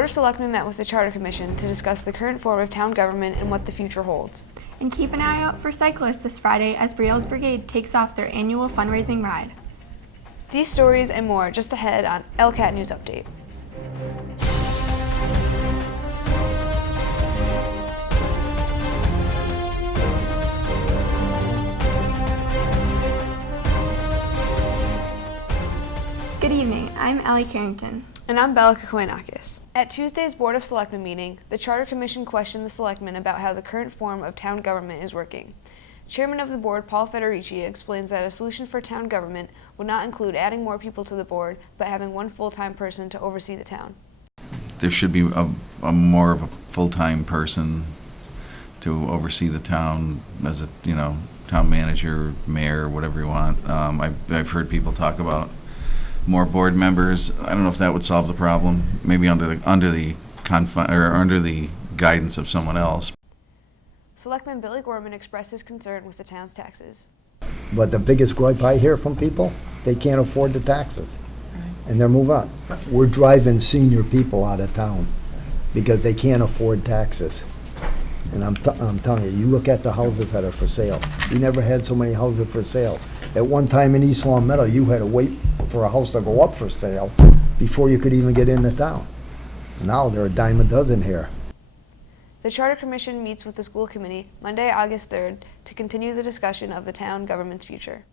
Board of Selectmen met with the Charter Commission to discuss the current form of town government and what the future holds. And keep an eye out for cyclists this Friday as Brielle's Brigade takes off their annual fundraising ride. These stories and more just ahead on ELCAT News Update. Good evening, I'm Allie Carrington. And I'm Bella Kokoinakis. At Tuesday's Board of Selectmen meeting, the Charter Commission questioned the selectmen about how the current form of town government is working. Chairman of the board, Paul Federici, explains that a solution for town government would not include adding more people to the board, but having one full-time person to oversee the town. There should be a more of a full-time person to oversee the town as a, town manager, mayor, whatever you want. I've heard people talk about more board members. I don't know if that would solve the problem. Maybe under the guidance of someone else. Selectman Billy Gorman expressed his concern with the town's taxes. But the biggest gripe I hear from people, they can't afford the taxes. And they're moving on. We're driving senior people out of town because they can't afford taxes. And I'm telling you, you look at the houses that are for sale. We never had so many houses for sale. At one time in East Long Meadow, you had to wait for a house to go up for sale before you could even get into town. Now they're a dime a dozen here. The Charter Commission meets with the school committee Monday, August 3rd to continue the discussion of the town government's future.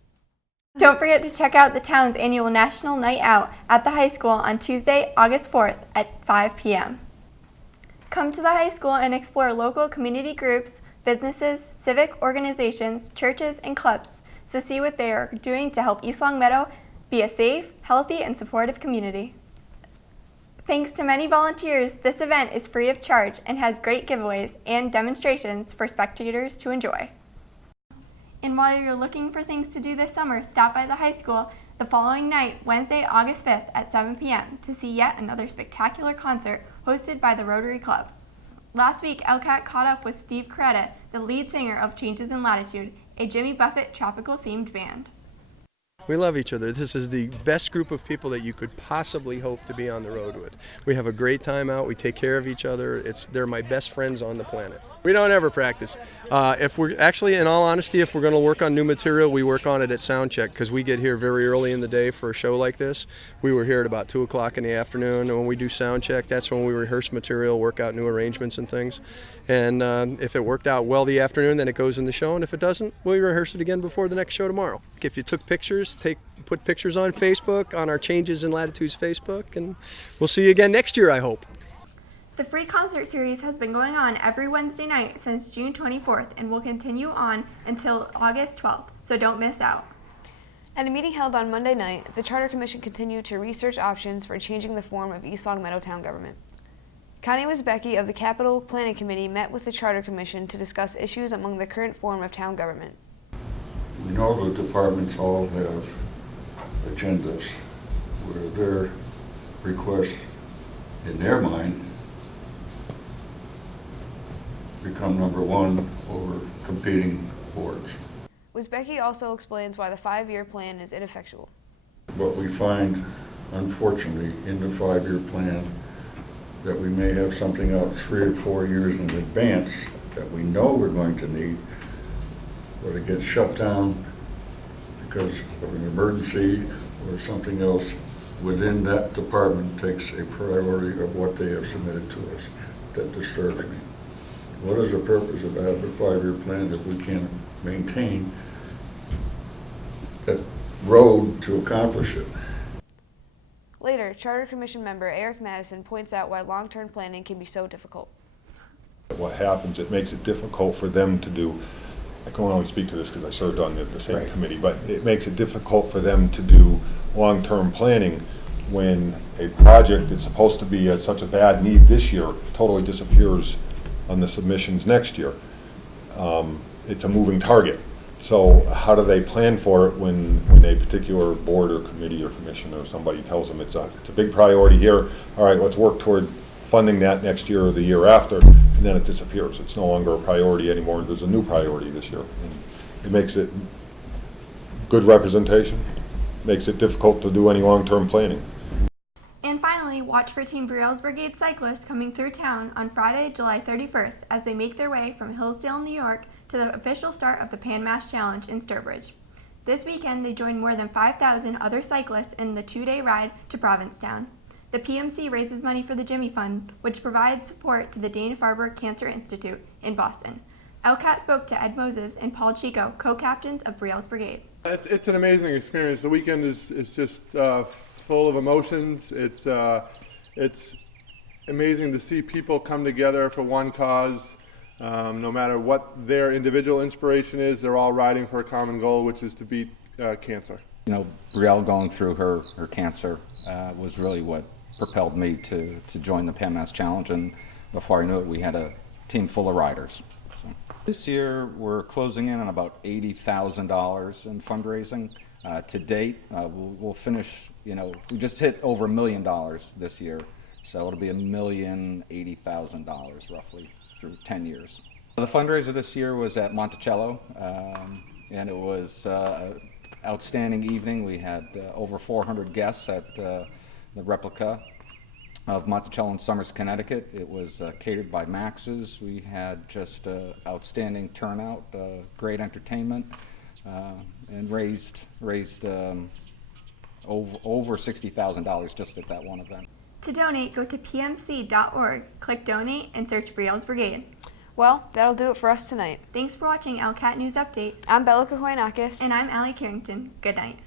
Don't forget to check out the town's annual National Night Out at the high school on Tuesday, August 4th at 5 p.m. Come to the high school and explore local community groups, businesses, civic organizations, churches, and clubs to see what they are doing to help East Long Meadow be a safe, healthy, and supportive community. Thanks to many volunteers, this event is free of charge and has great giveaways and demonstrations for spectators to enjoy. And while you're looking for things to do this summer, stop by the high school the following night, Wednesday, August 5th at 7 p.m. to see yet another spectacular concert hosted by the Rotary Club. Last week, ELCAT caught up with Steve Coretta, the lead singer of Changes in Latitude, a Jimmy Buffett tropical-themed band. We love each other. This is the best group of people that you could possibly hope to be on the road with. We have a great time out. We take care of each other. They're my best friends on the planet. We don't ever practice. If we're actually, in all honesty, if we're going to work on new material, we work on it at sound check because we get here very early in the day for a show like this. We were here at about 2 o'clock in the afternoon, and when we do sound check, that's when we rehearse material, work out new arrangements and things. And if it worked out well the afternoon, then it goes in the show, and if it doesn't, we rehearse it again before the next show tomorrow. If you took pictures, put pictures on Facebook, on our Changes in Latitudes Facebook, and we'll see you again next year, I hope. The free concert series has been going on every Wednesday night since June 24th and will continue on until August 12th, so don't miss out. At a meeting held on Monday night, the Charter Commission continued to research options for changing the form of East Long Meadow town government. Connie Wisbecki of the Capital Planning Committee met with the Charter Commission to discuss issues among the current form of town government. We know the departments all have agendas where their requests, in their mind, become number one over competing boards. Wisbecki also explains why the 5-year plan is ineffectual. But we find, unfortunately, in the 5-year plan that we may have something out 3 or 4 years in advance that we know we're going to need, but it gets shut down because of an emergency or something else within that department takes a priority of what they have submitted to us. That disturbs me. What is the purpose of having a 5-year plan if we can't maintain that road to accomplish it? Later, Charter Commission member Eric Madison points out why long-term planning can be so difficult. What happens, it makes it difficult for them to do, I can only speak to this because I served on the same committee, but it makes it difficult for them to do long-term planning when a project that's supposed to be at such a bad need this year totally disappears on the submissions next year. It's a moving target. So how do they plan for it when a particular board or committee or commission or somebody tells them it's a big priority here, all right, let's work toward funding that next year or the year after, and then it disappears. It's no longer a priority anymore. There's a new priority this year. And it makes it good representation, makes it difficult to do any long-term planning. And finally, watch for Team Brielle's Brigade cyclists coming through town on Friday, July 31st as they make their way from Hillsdale, New York to the official start of the Pan Mass Challenge in Sturbridge. This weekend, they join more than 5,000 other cyclists in the 2-day ride to Provincetown. The PMC raises money for the Jimmy Fund, which provides support to the Dana-Farber Cancer Institute in Boston. ELCAT spoke to Ed Moses and Paul Chico, co-captains of Brielle's Brigade. It's an amazing experience. The weekend is just full of emotions. It's amazing to see people come together for one cause. No matter what their individual inspiration is, they're all riding for a common goal, which is to beat cancer. You know, Brielle going through her cancer was really what propelled me to join the Pan Mass Challenge, and before I knew it, we had a team full of riders. So, this year, we're closing in on about $80,000 in fundraising. To date, we'll finish, you know, we just hit over $1 million this year, so it'll be $1,080,000 roughly through 10 years. The fundraiser this year was at Monticello, and it was an outstanding evening. We had over 400 guests at the replica of Monticello in Somers, Connecticut. It was catered by Max's. We had just outstanding turnout, great entertainment, and raised over $60,000 just at that one event. To donate, go to pmc.org, click Donate, and search Brielle's Brigade. Well, that'll do it for us tonight. Thanks for watching ELCAT News Update. I'm Bella Kahoinakis. And I'm Allie Carrington. Good night.